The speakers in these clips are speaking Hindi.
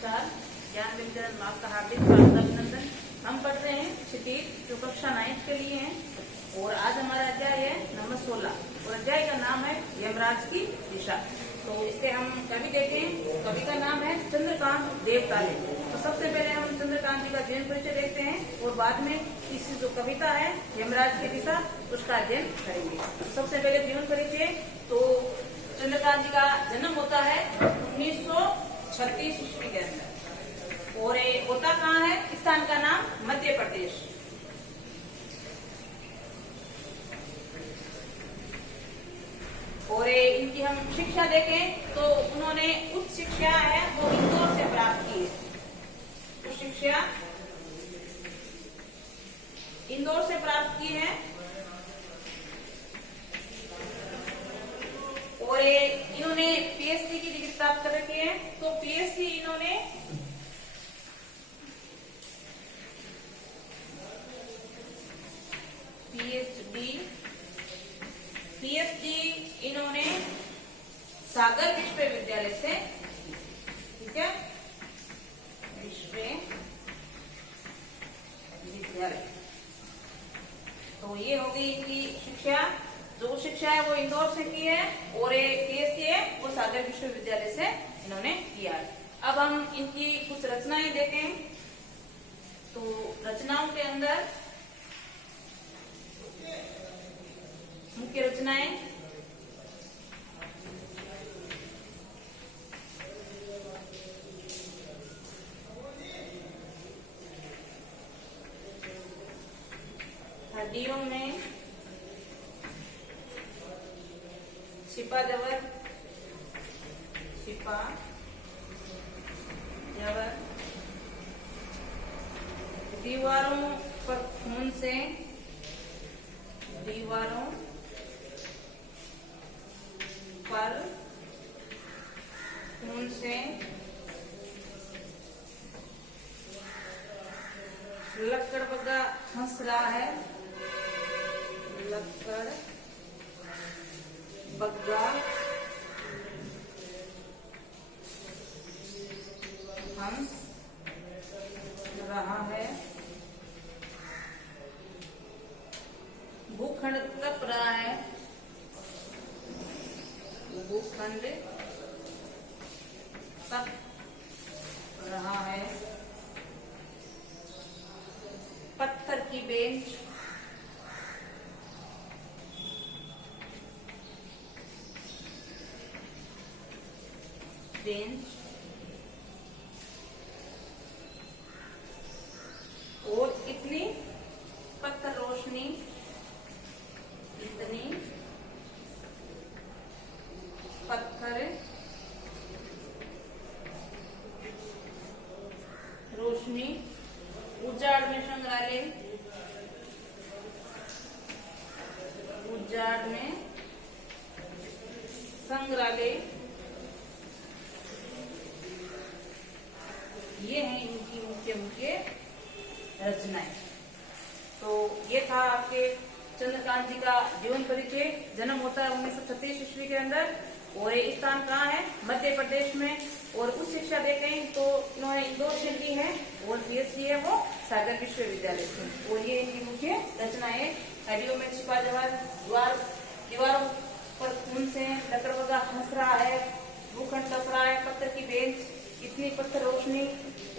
नमस्कार। ज्ञान वितरण में आपका हार्दिक स्वागत अभिनंदन। हम पढ़ रहे हैं क्षितिज जो कक्षा 9 के लिए हैं और आज हमारा अध्याय है नंबर 16 और अध्याय का नाम है यमराज की दिशा। तो इससे हम कवि देखें। कवि का नाम है चंद्रकांत देवताले। तो सबसे पहले हम चंद्रकांत जी का जीवन परिचय देखते हैं और बाद में इस जो कविता है यमराज की दिशा उसका अध्ययन करेंगे। तो सबसे पहले जीवन परिचय। तो चंद्रकांत जी का जन्म होता है 1936 ईस्वी के अंदर और ये होता कहाँ है? स्थान का नाम मध्य प्रदेश। और इनकी हम शिक्षा देखें तो उन्होंने उच्च शिक्षा है वो इंदौर से प्राप्त की है। उच्च शिक्षा इंदौर से प्राप्त की है और इन्होंने पीएचडी की डिग्री प्राप्त कर रखी है। तो पीएचडी इन्होंने पीएचडी इन्होंने सागर विश्वविद्यालय से, ठीक है, विश्वविद्यालय। तो ये हो गई इनकी शिक्षा। जो शिक्षा है वो इंदौर से की है और पीएचडी है वो सागर विश्वविद्यालय से इन्होंने किया है। अब हम इनकी कुछ रचनाएं देखें। तो रचनाओं के अंदर मुख्य रचनाएं हड्डियों में छिपा जबर, दीवारों पर खून से, दीवारों पर खून से लक्कड़ बग्गा हंस रहा है, लक्कड़ बग्गा हंस रहा है, भूखंड तप रहा है, भूखंड तप रहा है, पत्थर की बेंच, और इतनी पत्थर रोशनी, इतनी पत्थर रोशनी, उजाड़ में संग्रहालय, उजाड़ में संग्रहालय। ये है इनकी मुख्य मुख्य रचनाएं। तो ये था आपके चंद्रकांत जी का जीवन परिचय। जन्म होता है 1936 ईस्वी के अंदर और ये स्थान कहाँ है? मध्य प्रदेश में। और उच्च शिक्षा देखें तो इन्होंने इंदौर से की है और पीएचडी है वो सागर विश्वविद्यालय से। और ये इनकी मुख्य रचनाएं हड्डियों में छिपा जवाब, दीवारों पर खून से, लकड़ बग्गा हंस रहा है, भूखंड तप रहा है, पत्थर की बेंच, इतनी पत्थर रोशनी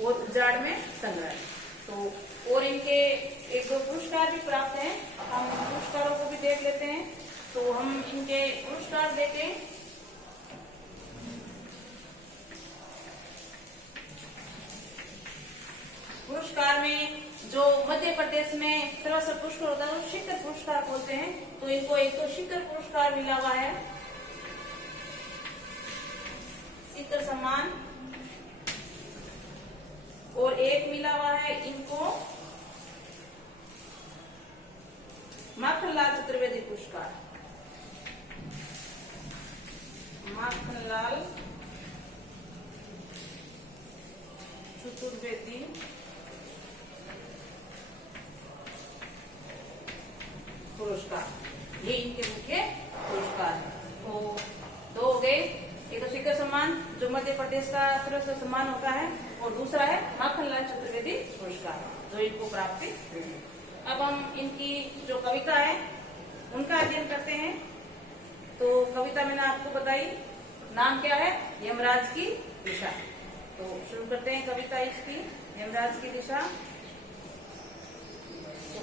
और उजाड़ में संग्रह। तो और इनके एक दो पुरस्कार भी प्राप्त हैं। हम पुरस्कारों को भी देख लेते हैं। तो हम इनके पुरस्कार देखें। पुरस्कार में जो मध्य प्रदेश में सर्वोच्च पुरस्कार होता है वो शिखर पुरस्कार बोलते हैं। तो इनको एक तो शिखर पुरस्कार मिला हुआ है, शिखर सम्मान, और एक मिला हुआ है इनको माखनलाल चतुर्वेदी पुरस्कार, माखनलाल चतुर्वेदी पुरस्कार। ये इनके मुख्य पुरस्कार है। तो दो हो गए, एक तो शिखर सम्मान जो मध्य प्रदेश का सर्वोच्च सम्मान होता है, और दूसरा है माखनलाल चतुर्वेदी पुरस्कार जो इनको प्राप्त हुई। अब हम इनकी जो कविता है उनका अध्ययन करते हैं। तो कविता मैंने आपको बताई, नाम क्या है, यमराज की दिशा। तो शुरू करते हैं कविता इसकी, यमराज की दिशा। तो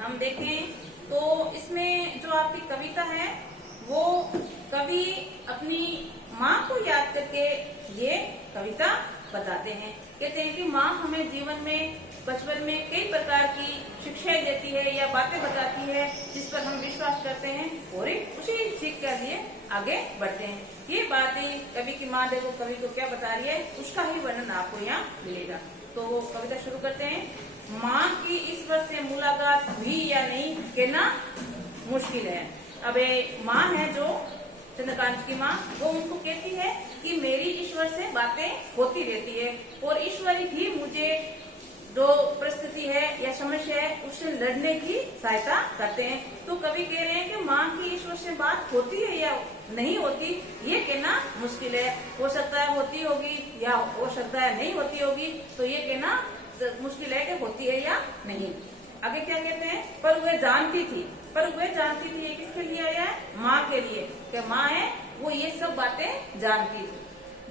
हम देखें तो इसमें जो आपकी कविता है वो कवि अपनी माँ को याद करके ये कविता बताते हैं। कहते हैं कि माँ हमें जीवन में बचपन में कई प्रकार की शिक्षाएं देती है या बातें बताती है जिस पर हम विश्वास करते हैं और उसी सीख के लिए आगे बढ़ते हैं। ये बातें कवि की माँ देखो कवि को क्या बता रही है उसका ही वर्णन आपको यहाँ मिलेगा। तो कविता शुरू करते हैं। माँ की ईश्वर से मुलाकात हुई या नहीं कहना मुश्किल है। अब माँ है जो चंद्रकांत की माँ, वो उनको कहती है कि मेरी ईश्वर से बातें होती रहती है और ईश्वर ही मुझे जो परिस्थिति है या समस्या है उससे लड़ने की सहायता करते हैं। तो कवि कह रहे हैं कि माँ की ईश्वर से बात होती है या नहीं होती ये कहना मुश्किल है। हो सकता है होती होगी या हो सकता है नहीं होती होगी, तो ये कहना मुश्किल है कि होती है या नहीं। आगे क्या कहते हैं, पर वह जानती थी, पर वह जानती थी ये किसके लिए आया है, माँ के लिए। क्या माँ है वो ये सब बातें जानती थी।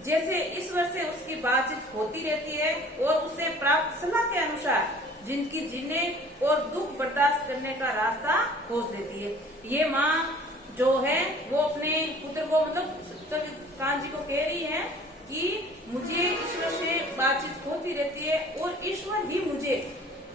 जैसे ईश्वर से उसकी बातचीत होती रहती है और उसे प्राप्त सलाह के अनुसार जिनकी जीने और दुख बर्दाश्त करने का रास्ता खोज देती है। ये माँ जो है वो अपने पुत्र को मतलब कान्हा जी को कह रही है कि मुझे ईश्वर से बातचीत होती रहती है और ईश्वर ही मुझे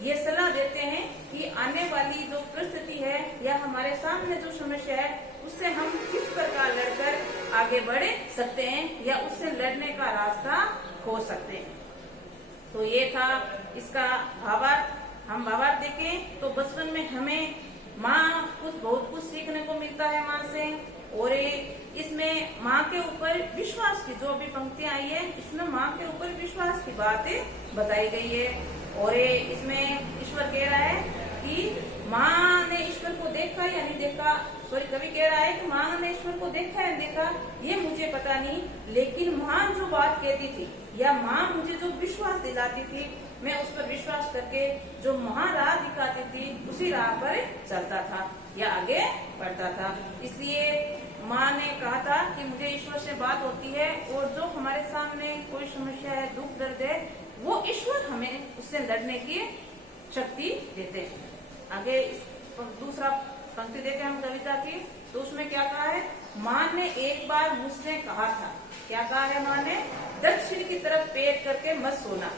ये सलाह देते हैं कि आने वाली जो परिस्थिति है या हमारे सामने जो समस्या है उससे हम किस प्रकार लड़कर आगे बढ़ सकते हैं या उससे लड़ने का रास्ता खोज सकते हैं। तो ये था इसका भावार्थ। हम भावार्थ देखें तो बचपन में हमें माँ बहुत कुछ सीखने को मिलता है माँ से, और इसमें माँ के ऊपर विश्वास की जो भी पंक्तियां आई है इसमें माँ के ऊपर विश्वास की बातें बताई गई है। और इसमें ईश्वर कह रहा है कि माँ ने ईश्वर को देखा या नहीं देखा, सॉरी कवि कह रहा है कि माँ ने ईश्वर को देखा या नहीं देखा ये मुझे पता नहीं, लेकिन माँ जो बात कहती थी या माँ मुझे जो विश्वास दिलाती थी मैं उस पर विश्वास करके जो महाराह दिखाती थी उसी राह पर चलता था या आगे बढ़ता था। इसलिए माँ ने कहा था कि मुझे ईश्वर से बात होती है और जो हमारे सामने कोई समस्या है दुख दर्द है वो ईश्वर हमें उससे लड़ने की शक्ति देते हैं। आगे दूसरा पंक्ति देते हैं हम कविता की, तो उसमें क्या कहा है, माँ ने एक बार मुझसे कहा था, क्या कहा है माँ ने, दक्षिण की तरफ पैर करके मत सोना।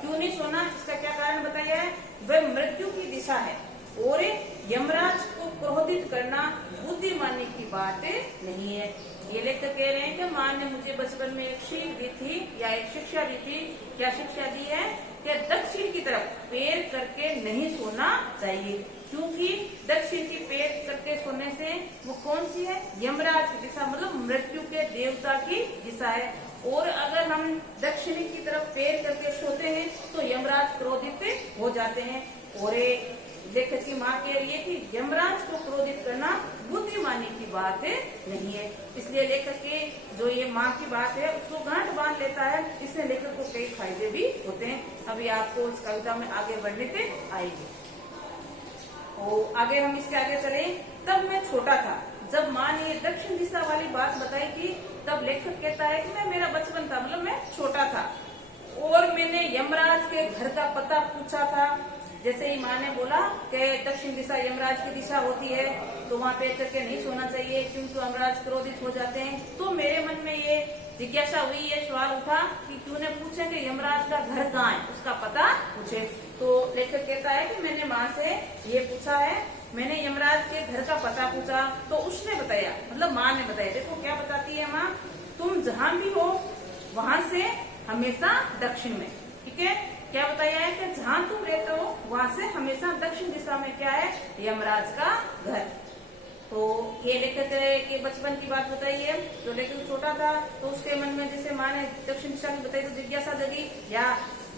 क्यों नहीं सोना, इसका क्या कारण बताया है, वह मृत्यु की दिशा है और यमराज को क्रोधित करना बुद्धिमानी की बात नहीं है। ये लेकर कह रहे हैं कि माँ ने मुझे बचपन में एक सीख दी थी या एक शिक्षा दी थी। क्या शिक्षा दी है कि दक्षिण की तरफ पैर करके नहीं सोना चाहिए, क्योंकि दक्षिण की पैर करके सोने से वो कौन सी है, यमराज की दिशा, मतलब मृत्यु के देवता की दिशा है। और अगर हम दक्षिण की तरफ पैर करके सोते हैं तो यमराज क्रोधित हो जाते हैं। और लेखक की माँ कह रही है कि यमराज को क्रोधित करना बुद्धिमानी की बात नहीं है। इसलिए लेखक के जो ये माँ की बात है उसको गांठ बांध लेता है। इससे लेखक को कई फायदे भी होते हैं। अभी आपको इस कविता में आगे बढ़ने पे आएगी। और आगे हम इसके आगे चले। तब मैं छोटा था, जब माँ ने दक्षिण दिशा वाली बात बताई थी तब लेखक कहता है कि मेरा बचपन था, मतलब मैं छोटा था और मैंने यमराज के घर का पता पूछा था। जैसे ही माँ ने बोला कि दक्षिण दिशा यमराज की दिशा होती है तो वहाँ पे करके नहीं सोना चाहिए क्योंकि यमराज क्रोधित हो जाते हैं, तो मेरे मन में ये जिज्ञासा हुई, ये सवाल उठा कि क्यों न पूछे कि यमराज का घर कहाँ है, उसका पता पूछे। तो लेखक कहता है कि मैंने माँ से ये पूछा है, मैंने यमराज के घर का पता पूछा तो उसने बताया, मतलब माँ ने बताया। देखो क्या बताती है माँ, तुम जहाँ भी हो वहाँ से हमेशा दक्षिण में, ठीक है। क्या बताया है कि जहाँ तुम रहते हो वहाँ से हमेशा दक्षिण दिशा में क्या है, यमराज का घर। तो ये लेखक के बचपन की बात बताई है। जो लेखक छोटा था तो उसके मन में जैसे माँ ने दक्षिण दिशा की बताई तो जिज्ञासा जगी या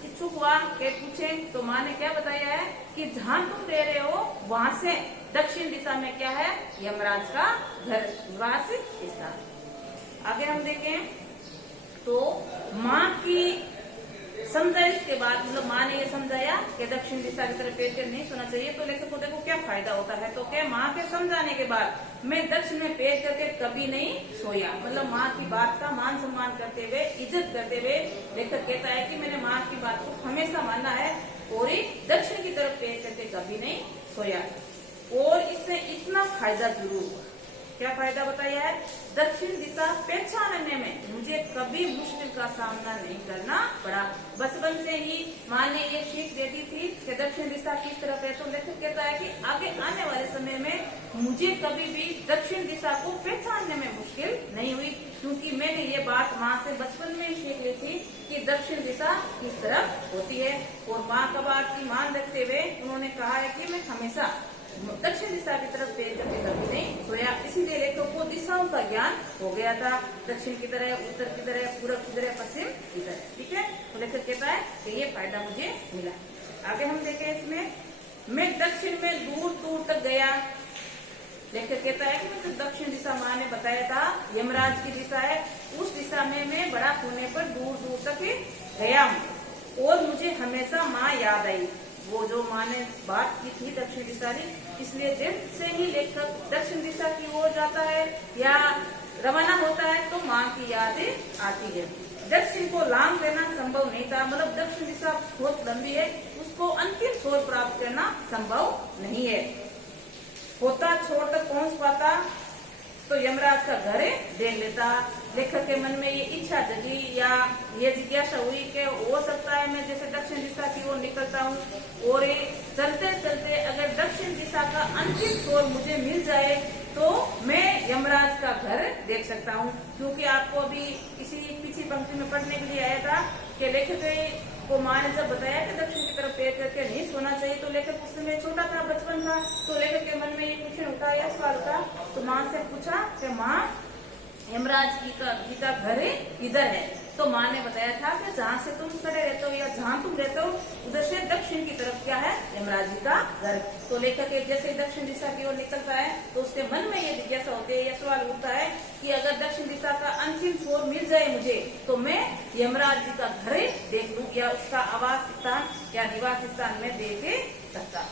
इच्छुक हुआ के पूछे, तो माँ ने क्या बताया है कि जहाँ तुम रह रहे हो वहाँ से दक्षिण दिशा में क्या है, यमराज का घर, निवास स्थान। आगे हम देखें तो माँ की समझाइश के बाद मतलब माँ ने ये समझाया कि दक्षिण दिशा की तरफ पैर कर नहीं सोना चाहिए, तो लेखक को देखो क्या फायदा होता है। तो क्या माँ के समझाने के बाद मैं दक्षिण में पैर करके कभी नहीं सोया, मतलब माँ की बात का मान सम्मान करते हुए, इज्जत करते हुए लेखक कहता है कि मैंने माँ की बात को हमेशा माना है और दक्षिण की तरफ पैर करके कभी नहीं सोया। और इससे इतना फायदा जरूर हुआ। क्या फायदा बताया है? दक्षिण दिशा पहचानने में मुझे कभी मुश्किल का सामना नहीं करना पड़ा। बचपन से ही माँ ने ये सीख दे दी थी कि दक्षिण दिशा किस तरफ है। तो लेखक कहता है कि आगे आने वाले समय में मुझे कभी भी दक्षिण दिशा को पहचानने में मुश्किल नहीं हुई, क्योंकि मैंने ये बात माँ से बचपन में ही सीख ली थी कि दक्षिण दिशा किस तरफ होती है। और माँ का बात की मान रखते हुए उन्होंने कहा है कि मैं हमेशा दक्षिण दिशा की तरफ पैर करके कभी नहीं सोया। इसीलिए लेखक को दिशाओं का ज्ञान हो गया था, दक्षिण की तरह, उत्तर की तरह, पूर्व की तरह, पश्चिम की तरह। ठीक है, तो लेखक कहता है कि ये फायदा मुझे मिला। आगे हम देखें इसमें, मैं दक्षिण में दूर दूर तक गया। लेखक कहता है कि मैं तो दक्षिण दिशा माँ ने बताया था यमराज की दिशा है, उस दिशा में मैं बड़ा होने पर दूर दूर तक गया हूँ और मुझे हमेशा माँ याद आई। वो जो माँ ने बात की थी दक्षिण दिशा की, इसलिए जैसे ही लेखक दक्षिण दिशा की ओर जाता है या रवाना होता है तो माँ की यादें आती है। दक्षिण को लांग देना संभव नहीं था, मतलब दक्षिण दिशा बहुत लंबी है, उसको अंतिम छोर प्राप्त करना संभव नहीं है। होता छोर तक पहुँच पाता तो यमराज का घर देख लेता। लेखक के मन में ये इच्छा जगी या ये जिज्ञासा हुई कि हो सकता है मैं जैसे दक्षिण दिशा की ओर निकलता हूँ और चलते चलते अगर दक्षिण दिशा का अंतिम छोर मुझे मिल जाए तो मैं यमराज का घर देख सकता हूँ। क्योंकि आपको अभी इसी पिछली पंक्ति में पढ़ने के लिए आया था कि लेखक को माँ ने जब बताया कि दक्षिण की तरफ पैर करके नहीं सोना चाहिए, तो लेखक उस समय छोटा था, बचपन था, तो लेखक के मन में ये क्वेश्चन उठा या सवाल उठा। तो माँ से पूछा कि माँ यमराज जी का घर किधर है? तो माँ ने बताया था कि जहाँ से तुम खड़े रहते हो या जहाँ तुम रहते हो उधर से दक्षिण की तरफ क्या है? यमराज जी का घर। तो लेखक जैसे दक्षिण दिशा की ओर निकलता है तो उसके मन में ये जिज्ञासा होती है, यह सवाल उठता है कि अगर दक्षिण दिशा का अंतिम छोर मिल जाए मुझे तो मैं यमराज जी का घर देख लूं या उसका आवास स्थान या निवास स्थान में देख सकता।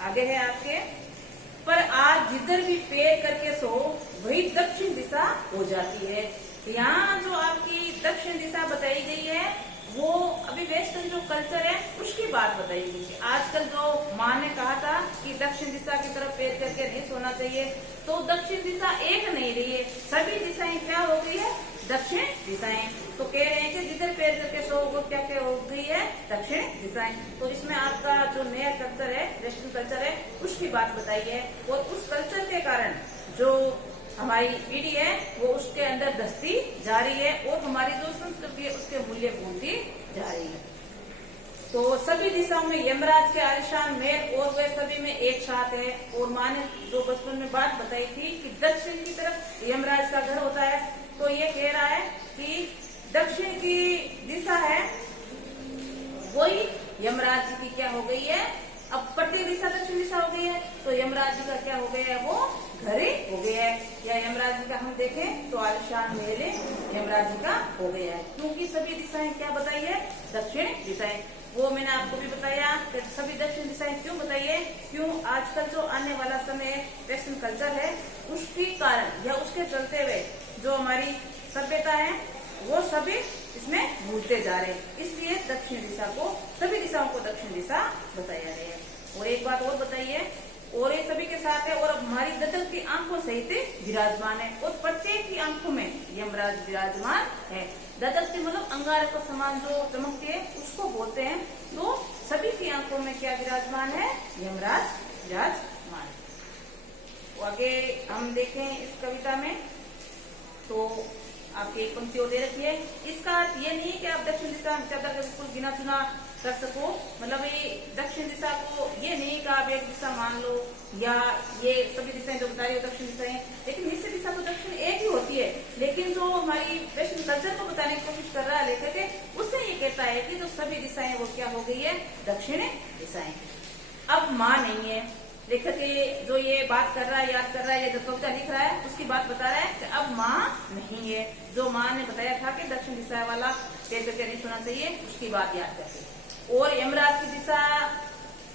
आगे है आपके, पर आज जिधर भी पैर करके सो वही दक्षिण दिशा हो जाती है। यहाँ जो आपकी दक्षिण दिशा बताई गई है वो अभी वेस्टर्न जो कल्चर है उसकी बात बताई गई है। आजकल जो माँ ने कहा था कि दक्षिण दिशा की तरफ पैर करके नहीं सोना चाहिए, तो दक्षिण दिशा एक नहीं रही है, सभी दिशाएं क्या हो गई है? दक्षिण दिशाएं। तो कह रहे हैं कि जिधर पैर करके सो वो क्या क्या हो गई है? दक्षिण दिशाएं। तो इसमें आपका जो नया कल्चर है, वेस्टर्न कल्चर है, उसकी बात बताई है। और उस कल्चर के कारण जो हमारी पीढ़ी है वो उसके अंदर धसती जा रही है और हमारी जो संस्कृति है उसके मूल्य भूलती जा रही है। तो सभी दिशाओं में यमराज के आलिशान महल और वे सभी में एक साथ है। और माँ ने जो बचपन में बात बताई थी कि दक्षिण की तरफ यमराज का घर होता है, तो ये कह रहा है कि दक्षिण की दिशा है वही यमराज जी की क्या हो गई है? अब प्रत्येक दिशा दक्षिण दिशा हो गई है, तो यमराज जी का क्या हो गया है? वो घर हो गया है। या यमराज जी का हम देखें तो आलिशान महल यमराज जी का हो गया है, क्योंकि सभी दिशाएं क्या बताई है? दक्षिण दिशाएं। वो मैंने आपको भी बताया कि सभी दक्षिण दिशाएं क्यों बताई है? क्यों आजकल जो आने वाला समय वेस्टर्न कल्चर है उसके कारण या उसके चलते हुए जो हमारी सभ्यता है वो सभी इसमें भूलते जा रहे हैं, इसलिए दक्षिण दिशा को, सभी दिशाओं को दक्षिण दिशा बताया गया है। और एक बात और बताइए, और ये सभी के साथ है और अब हमारी ददकती आंखों सहित विराजमान है और प्रत्येक की आंखों में यमराज विराजमान है। ददकती मतलब अंगारक को समान जो चमकती है उसको बोलते हैं। तो सभी की आंखों में क्या विराजमान है? यमराज विराजमान। आगे हम देखें इस कविता में तो आपकी एक पंक्ति और दे रखी है। इसका अर्थ ये नहीं है कि आप दक्षिण दिशा चादर का बिल्कुल गिना चुना कर सको, मतलब ये दक्षिण दिशा को ये नहीं कि आप एक दिशा मान लो या ये सभी दिशाएं जो बता रही हो दक्षिण दिशाएं, लेकिन निश्चित दिशा तो दक्षिण एक ही होती है। लेकिन जो हमारी वेस्टर्न कल्चर को बताने की कोशिश कर रहा है लेखक, उससे ये कहता है कि जो सभी दिशाएं वो क्या हो गई है? दक्षिण दिशाएं। अब माँ नहीं है लेखक ये जो ये बात कर रहा है, याद कर रहा है, या जो कविता लिख रहा है उसकी बात बता रहा है कि अब माँ नहीं है। जो माँ ने बताया था कि दक्षिण दिशा वाला पेड़ करके नहीं सोना चाहिए, उसकी बात याद करके। और यमराज की दिशा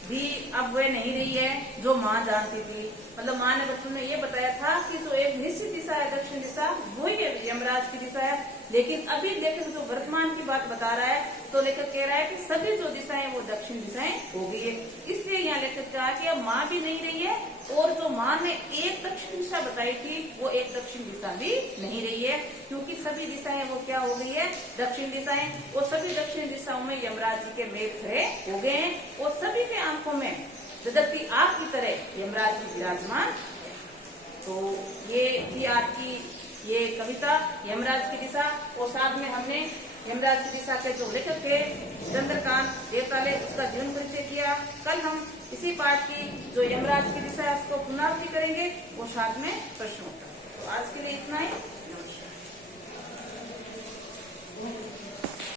भी अब वह नहीं रही है जो माँ जानती थी। मतलब माँ ने बचपन में ये बताया था कि जो एक निश्चित दिशा है दक्षिण दिशा, वही यमराज की दिशा है। लेकिन अभी लेखक जो वर्तमान की बात बता रहा है, तो लेखक कह रहा है कि सभी जो दिशाएं वो दक्षिण दिशाएं हो गई है। इसलिए यहाँ लेखक कहा कि अब माँ भी नहीं रही है, और जो माँ ने एक दक्षिण दिशा बताई थी वो एक दक्षिण दिशा भी नहीं रही है, क्योंकि सभी दिशाएं वो क्या हो गई है, दक्षिण दिशाएं। और सभी दक्षिण दिशाओं में यमराज जी के मेघ खड़े हो गए हैं, और सभी के आंखों में धधकती आग की तरह यमराज जी विराजमान। तो ये थी आपकी ये कविता यमराज की दिशा। और साथ में हमने यमराज की दिशा के जो लेखक थे चंद्रकांत देवताले, उसका जीवन परिचय किया। कल हम इसी पाठ की जो यमराज की दिशा है उसको पुनरावृत्ति करेंगे, और साथ में प्रश्न उत्तर। तो आज के लिए इतना ही। नमस्कार।